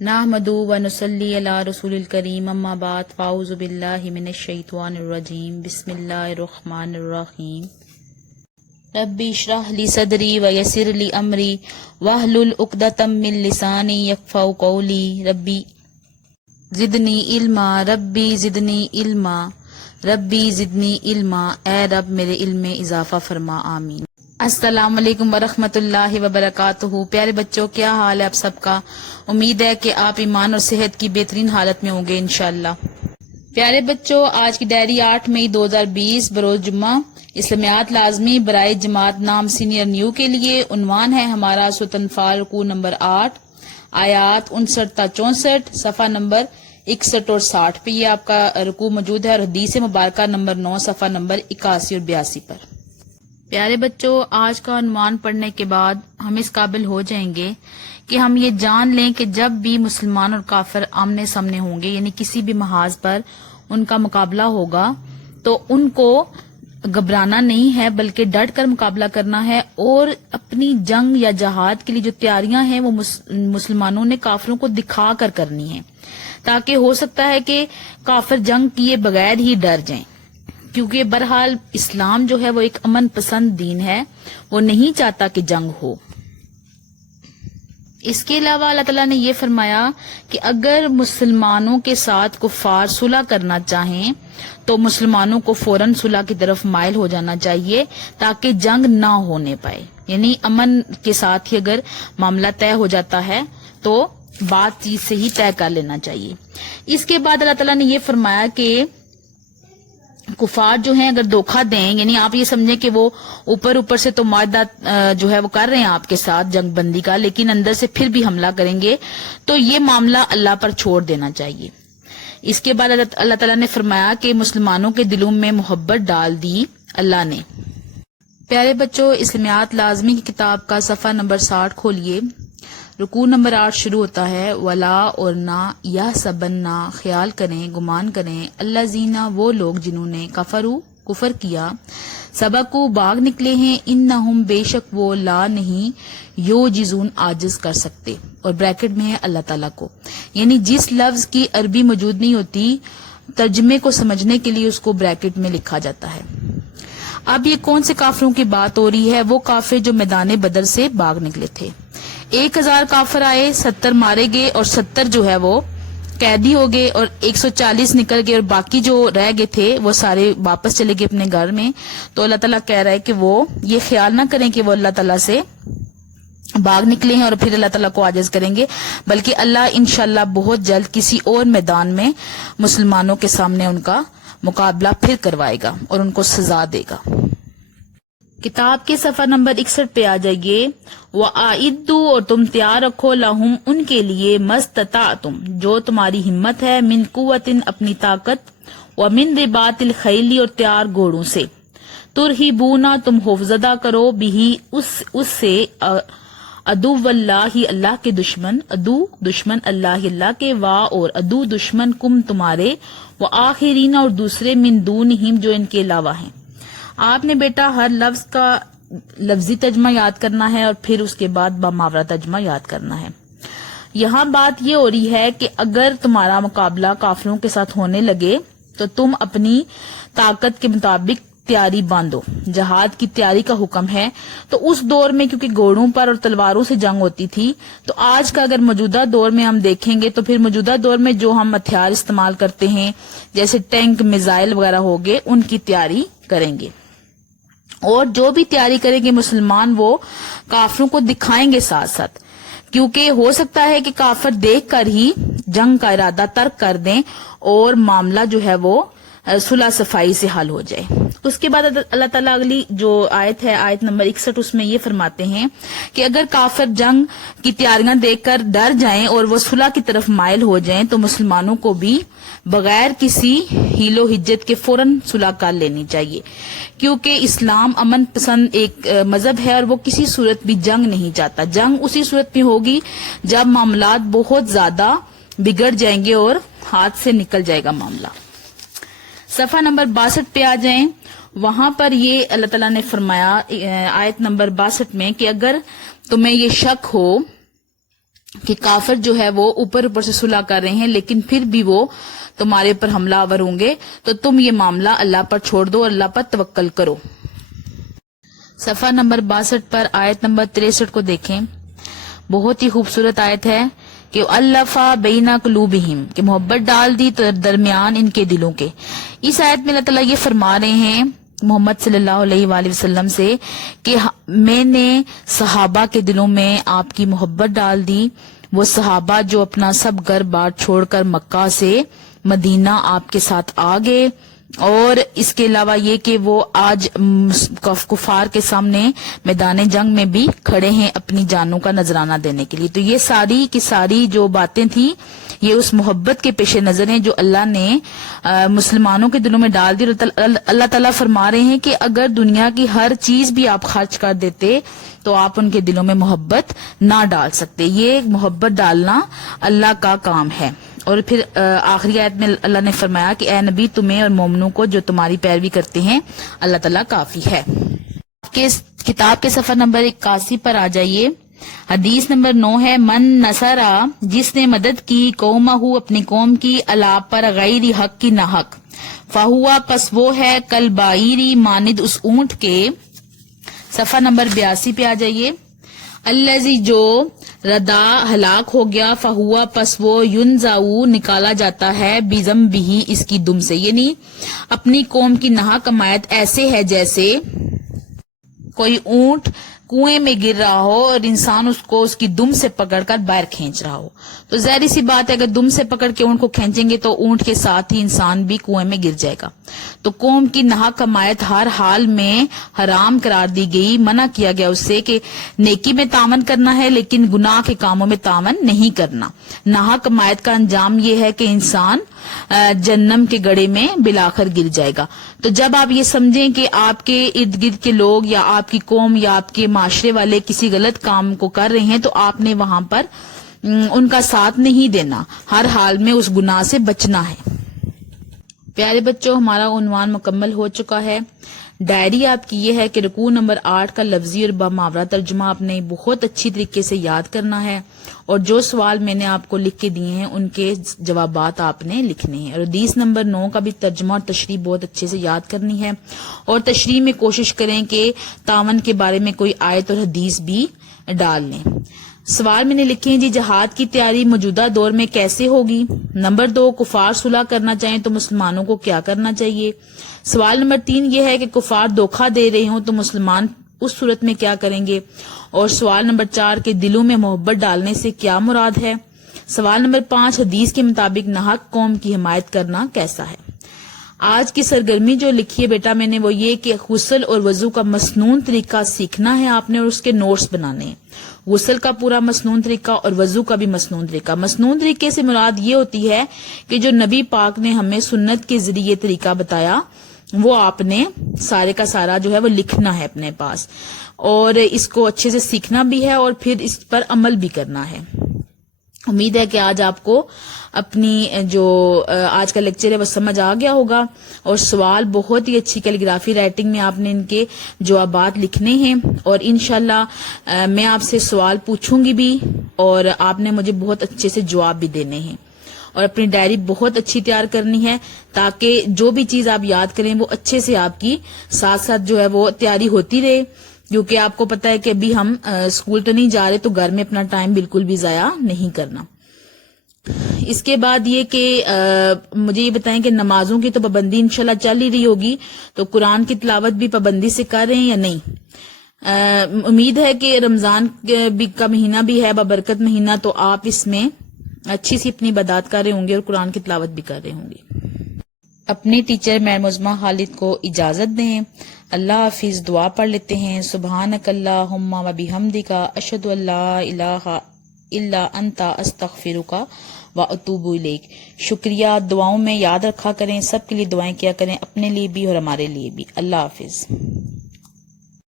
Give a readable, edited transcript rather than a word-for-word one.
نحمدہ و نصلی علی رسول الکریم اما بعد فاعوذ باللہ من الشیطان الرجیم بسم اللہ الرحمن الرحیم ربی اشرح لی صدری ویسر لی امری واحلل عقدۃ من لسانی یفقہوا قولی ربی زدنی علما ربی زدنی علما ربی زدنی علما، اے رب میرے علم میں اضافہ فرما، آمین۔ السلام علیکم ورحمۃ اللہ وبرکاتہ۔ پیارے بچوں، کیا حال ہے آپ سب کا؟ امید ہے کہ آپ ایمان اور صحت کی بہترین حالت میں ہوں گے انشاءاللہ۔ پیارے بچوں، آج کی ڈائری 8 مئی 2020 بروز جمعہ، اسلامیات لازمی برائے جماعت نام سینئر نیو کے لیے۔ عنوان ہے ہمارا سورۃ انفال، رکوع نمبر 8، آیات 59 تا 64، صفحہ نمبر 61 اور 60 پہ یہ آپ کا رکوع موجود ہے، اور حدیث مبارکہ نمبر 9، صفحہ نمبر 81 اور 82 پر۔ پیارے بچوں، آج کا عنوان پڑھنے کے بعد ہم اس قابل ہو جائیں گے کہ ہم یہ جان لیں کہ جب بھی مسلمان اور کافر آمنے سامنے ہوں گے، یعنی کسی بھی محاذ پر ان کا مقابلہ ہوگا، تو ان کو گھبرانا نہیں ہے بلکہ ڈٹ کر مقابلہ کرنا ہے، اور اپنی جنگ یا جہاد کے لیے جو تیاریاں ہیں وہ مسلمانوں نے کافروں کو دکھا کر کرنی ہے، تاکہ ہو سکتا ہے کہ کافر جنگ کیے بغیر ہی ڈر جائیں، کیونکہ بہرحال اسلام جو ہے وہ ایک امن پسند دین ہے، وہ نہیں چاہتا کہ جنگ ہو۔ اس کے علاوہ اللہ تعالیٰ نے یہ فرمایا کہ اگر مسلمانوں کے ساتھ کفار صلح کرنا چاہیں تو مسلمانوں کو فوراً صلح کی طرف مائل ہو جانا چاہیے تاکہ جنگ نہ ہونے پائے، یعنی امن کے ساتھ ہی اگر معاملہ طے ہو جاتا ہے تو بات چیت سے ہی طے کر لینا چاہیے۔ اس کے بعد اللہ تعالیٰ نے یہ فرمایا کہ کفار جو ہیں اگر دھوکہ دیں، یعنی آپ یہ سمجھیں کہ وہ اوپر سے تو معاہدہ جو ہے وہ کر رہے ہیں آپ کے ساتھ جنگ بندی کا، لیکن اندر سے پھر بھی حملہ کریں گے، تو یہ معاملہ اللہ پر چھوڑ دینا چاہیے۔ اس کے بعد اللہ تعالیٰ نے فرمایا کہ مسلمانوں کے دلوں میں محبت ڈال دی اللہ نے۔ پیارے بچوں، اسلامیات لازمی کی کتاب کا صفحہ نمبر 60 کھولیے۔ رکوع نمبر 8 شروع ہوتا ہے، ولا اور نہ یا سبنا، خیال کریں، گمان کریں، اللہ زینا، وہ لوگ جنہوں نے کفر کیا، سبقو باغ نکلے ہیں، انہم بے شک وہ لا نہیں، یو جزون عاجز کر سکتے، اور بریکٹ میں ہے اللہ تعالیٰ کو، یعنی جس لفظ کی عربی موجود نہیں ہوتی ترجمے کو سمجھنے کے لیے اس کو بریکٹ میں لکھا جاتا ہے۔ اب یہ کون سے کافروں کی بات ہو رہی ہے؟ وہ کافر جو میدان بدر سے باغ نکلے تھے۔ 1000 کافر آئے، 70 مارے گئے، اور 70 جو ہے وہ قیدی ہو گئے، اور 140 نکل گئے، اور باقی جو رہ گئے تھے وہ سارے واپس چلے گئے اپنے گھر میں۔ تو اللہ تعالیٰ کہہ رہا ہے کہ وہ یہ خیال نہ کریں کہ وہ اللہ تعالیٰ سے باغ نکلے ہیں اور پھر اللہ تعالیٰ کو عاجز کریں گے، بلکہ اللہ انشاءاللہ بہت جلد کسی اور میدان میں مسلمانوں کے سامنے ان کا مقابلہ پھر کروائے گا اور ان کو سزا دے گا۔ کتاب کے صفحہ نمبر 61 پہ آ جائیے۔ وَأَعِدُّوا، اور تم تیار رکھو، لَهُمْ ان کے لیے، مَسْتَطَعْتُمْ جو تمہاری ہمت ہے، مِنْ قُوَّةٍ اپنی طاقت، وَمِنْ رِبَاطِ الْخَيْلِ اور تیار گھوڑوں سے، تُرْہِبُونَ تم خوفزدہ کرو، بِهِ اس سے، عدو اللہ اللہ کے دشمن، عدو دشمن اللہ کے، وا اور عدو دشمن کم تمہارے، وآخرین اور دوسرے، من دونہم جو ان کے علاوہ ہیں۔ آپ نے بیٹا ہر لفظ کا لفظی ترجمہ یاد کرنا ہے اور پھر اس کے بعد باماورہ ترجمہ یاد کرنا ہے۔ یہاں بات یہ ہو رہی ہے کہ اگر تمہارا مقابلہ کافروں کے ساتھ ہونے لگے تو تم اپنی طاقت کے مطابق تیاری باندھو، جہاد کی تیاری کا حکم ہے۔ تو اس دور میں کیونکہ گھوڑوں پر اور تلواروں سے جنگ ہوتی تھی، تو آج کا اگر موجودہ دور میں ہم دیکھیں گے تو پھر موجودہ دور میں جو ہم ہتھیار استعمال کرتے ہیں جیسے ٹینک، میزائل وغیرہ ہو گئے، ان کی تیاری کریں گے، اور جو بھی تیاری کریں گے مسلمان وہ کافروں کو دکھائیں گے ساتھ ساتھ، کیونکہ ہو سکتا ہے کہ کافر دیکھ کر ہی جنگ کا ارادہ ترک کر دیں اور معاملہ جو ہے وہ صلح صفائی سے حل ہو جائے۔ اس کے بعد اللہ تعالیٰ اگلی جو آیت ہے، آیت نمبر 61، اس میں یہ فرماتے ہیں کہ اگر کافر جنگ کی تیاریاں دیکھ کر ڈر جائیں اور وہ صلح کی طرف مائل ہو جائیں تو مسلمانوں کو بھی بغیر کسی حیل و حجت کے فوراً صلح کر لینی چاہیے، کیونکہ اسلام امن پسند ایک مذہب ہے اور وہ کسی صورت بھی جنگ نہیں چاہتا۔ جنگ اسی صورت میں ہوگی جب معاملات بہت زیادہ بگڑ جائیں گے اور ہاتھ سے نکل جائے گا معاملہ۔ صفحہ نمبر 62 پہ آ جائیں، وہاں پر یہ اللہ تعالیٰ نے فرمایا آیت نمبر 62 میں کہ اگر تمہیں یہ شک ہو کہ کافر جو ہے وہ اوپر اوپر سے صلح کر رہے ہیں لیکن پھر بھی وہ تمہارے اوپر حملہ آور ہوں گے، تو تم یہ معاملہ اللہ پر چھوڑ دو اور اللہ پر توکل کرو۔ صفحہ نمبر 62 پر آیت نمبر 63 کو دیکھیں، بہت ہی خوبصورت آیت ہے کہ الفا بین قلوبہم، کہ محبت ڈال دی درمیان ان کے دلوں کے۔ اس آیت میں اللہ تعالیٰ یہ فرما رہے ہیں محمد صلی اللہ علیہ وآلہ وسلم سے کہ میں نے صحابہ کے دلوں میں آپ کی محبت ڈال دی، وہ صحابہ جو اپنا سب گھر بار چھوڑ کر مکہ سے مدینہ آپ کے ساتھ آ گئے، اور اس کے علاوہ یہ کہ وہ آج کفار کے سامنے میدان جنگ میں بھی کھڑے ہیں اپنی جانوں کا نذرانہ دینے کے لیے۔ تو یہ ساری کی ساری جو باتیں تھیں یہ اس محبت کے پیش نظر ہیں جو اللہ نے مسلمانوں کے دلوں میں ڈال دی۔ اللہ تعالیٰ فرما رہے ہیں کہ اگر دنیا کی ہر چیز بھی آپ خرچ کر دیتے تو آپ ان کے دلوں میں محبت نہ ڈال سکتے، یہ محبت ڈالنا اللہ کا کام ہے۔ اور پھر آخری آیت میں اللہ نے فرمایا کہ اے نبی تمہیں اور مومنوں کو جو تمہاری پیروی کرتے ہیں اللہ تعالیٰ کافی ہے۔ کتاب کے صفحہ نمبر 81 پر آ جائیے، حدیث نمبر 9 ہے من نصرہ، جس نے مدد کی قومہ اپنی قوم کی علا پر غیر حق کی نہ حق، فہوا پس وہ ہے کل بعیری مانند اس اونٹ کے۔ صفحہ نمبر 82 پہ آ جائیے، الذی جو ردا ہلاک ہو گیا، فہوا پس وہ ینزعو نکالا جاتا ہے بذنبہ اس کی دم سے، یعنی اپنی قوم کی ناحق حمایت ایسے ہے جیسے کوئی اونٹ کنویں میں گر رہا ہو اور انسان اس کو اس کی دم سے پکڑ کر باہر کھینچ رہا ہو، تو ظاہری سی بات ہے اگر دم سے پکڑ کے اونٹ کو کھینچیں گے تو اونٹ کے ساتھ ہی انسان بھی کنویں میں گر جائے گا۔ تو قوم کی ناحق حمایت ہر حال میں حرام قرار دی گئی، منع کیا گیا اس سے کہ نیکی میں تعاون کرنا ہے لیکن گناہ کے کاموں میں تعاون نہیں کرنا۔ ناحق حمایت کا انجام یہ ہے کہ انسان جہنم کے گڑھے میں بالآخر گر جائے گا۔ تو جب آپ یہ سمجھیں کہ آپ کے ارد گرد کے لوگ یا آپ کی قوم یا آپ کے معاشرے والے کسی غلط کام کو کر رہے ہیں تو آپ نے وہاں پر ان کا ساتھ نہیں دینا، ہر حال میں اس گناہ سے بچنا ہے۔ پیارے بچوں، ہمارا عنوان مکمل ہو چکا ہے۔ ڈائری آپ کی یہ ہے کہ رکوع نمبر 8 کا لفظی اور بامحاورہ ترجمہ آپ نے بہت اچھی طریقے سے یاد کرنا ہے، اور جو سوال میں نے آپ کو لکھ کے دیے ہیں ان کے جوابات آپ نے لکھنے ہیں، اور حدیث نمبر 9 کا بھی ترجمہ اور تشریح بہت اچھے سے یاد کرنی ہے، اور تشریح میں کوشش کریں کہ تعاون کے بارے میں کوئی آیت اور حدیث بھی ڈال لیں۔ سوال میں نے لکھے ہیں جی جہاد کی تیاری موجودہ دور میں کیسے ہوگی؟ نمبر 2، کفار صلح کرنا چاہیں تو مسلمانوں کو کیا کرنا چاہیے؟ سوال نمبر 3 یہ ہے کہ کفار دھوکہ دے رہے ہوں تو مسلمان اس صورت میں کیا کریں گے؟ اور سوال نمبر 4 کہ دلوں میں محبت ڈالنے سے کیا مراد ہے؟ سوال نمبر 5 حدیث کے مطابق ناحق قوم کی حمایت کرنا کیسا ہے؟ آج کی سرگرمی جو لکھی ہے بیٹا میں نے وہ یہ کہ غسل اور وضو کا مسنون طریقہ سیکھنا ہے آپ نے اور اس کے نوٹس بنانے ہیں۔ غسل کا پورا مسنون طریقہ اور وضو کا بھی مسنون طریقہ۔ مسنون طریقے سے مراد یہ ہوتی ہے کہ جو نبی پاک نے ہمیں سنت کے ذریعے طریقہ بتایا وہ آپ نے سارے کا سارا جو ہے وہ لکھنا ہے اپنے پاس، اور اس کو اچھے سے سیکھنا بھی ہے اور پھر اس پر عمل بھی کرنا ہے۔ امید ہے کہ آج آپ کو اپنی جو آج کا لیکچر ہے وہ سمجھ آ گیا ہوگا، اور سوال بہت ہی اچھی کیلیگرافی رائٹنگ میں آپ نے ان کے جوابات لکھنے ہیں، اور انشاءاللہ میں آپ سے سوال پوچھوں گی بھی اور آپ نے مجھے بہت اچھے سے جواب بھی دینے ہیں، اور اپنی ڈائری بہت اچھی تیار کرنی ہے تاکہ جو بھی چیز آپ یاد کریں وہ اچھے سے آپ کی ساتھ ساتھ جو ہے وہ تیاری ہوتی رہے، کیونکہ آپ کو پتا ہے کہ ابھی ہم اسکول تو نہیں جا رہے تو گھر میں اپنا ٹائم بالکل بھی ضائع نہیں کرنا۔ اس کے بعد یہ کہ مجھے یہ بتائیں کہ نمازوں کی تو پابندی انشاءاللہ چل ہی رہی ہوگی، تو قرآن کی تلاوت بھی پابندی سے کر رہے ہیں یا نہیں؟ امید ہے کہ رمضان کا مہینہ بھی ہے بابرکت مہینہ، تو آپ اس میں اچھی سی اپنی عبادات کر رہے ہوں گے اور قرآن کی تلاوت بھی کر رہے ہوں گے۔ اپنے ٹیچر میر عظمیٰ خالد کو اجازت دیں، اللہ حافظ۔ دعا پڑھ لیتے ہیں۔ سبحانک اللہم و بحمدک اشہد ان لا الہ الا انت استغفرک و اتوب الیک۔ شکریہ، دعاؤں میں یاد رکھا کریں، سب کے لیے دعائیں کیا کریں، اپنے لیے بھی اور ہمارے لیے بھی۔ اللہ حافظ۔